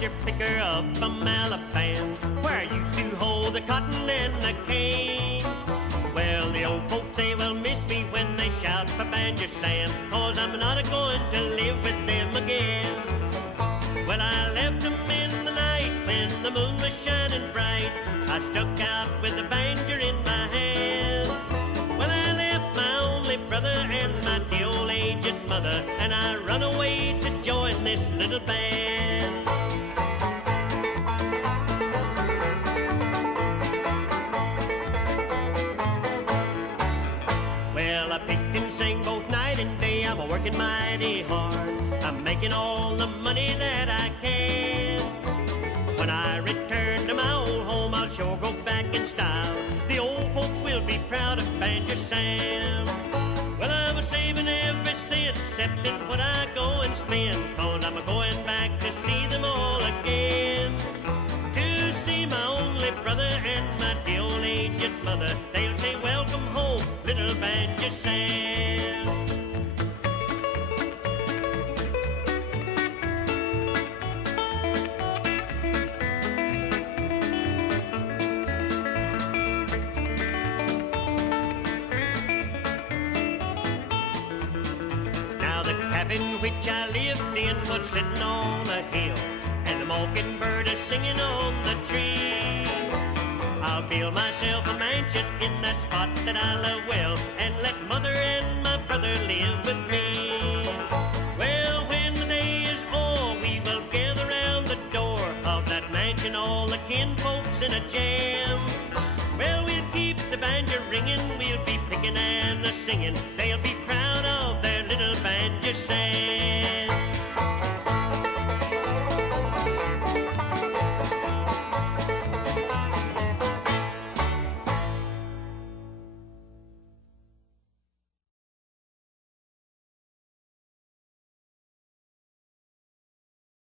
banjo picker up from Alabama, where I used to hold the cotton and the cane. Well, the old folks say, well, miss me when they shout for Banjo Sam, 'cause I'm not going to live with them again. Well, I left them in the night when the moon was shining bright. I struck out with the banjo in my hand. Well, I left my only brother and my dear old aged mother, and I run away to join this little band. Well, I picked and sang both night and day. I'm working mighty hard. I'm making all the money that I can. When I return to my old home, I'll sure go back in style. The old folks will be proud of Banjo Sam. Well, I'm saving every cent, excepting what I go and spend, 'cause I'm going back to see them all again. To see my only brother and my dear old aged mother. They'll say, welcome home, little Banjo Sam. In which I lived in was sitting on a hill, and the mockingbird is singing on the tree. I'll build myself a mansion in that spot that I love well, and let mother and my brother live with me. Well, when the day is o'er, we will gather round the door of that mansion, all the kinfolks in a jam. Well, we'll keep the banjo ringing, we'll be picking and a singing. They'll be proud of their little Banjo Sam.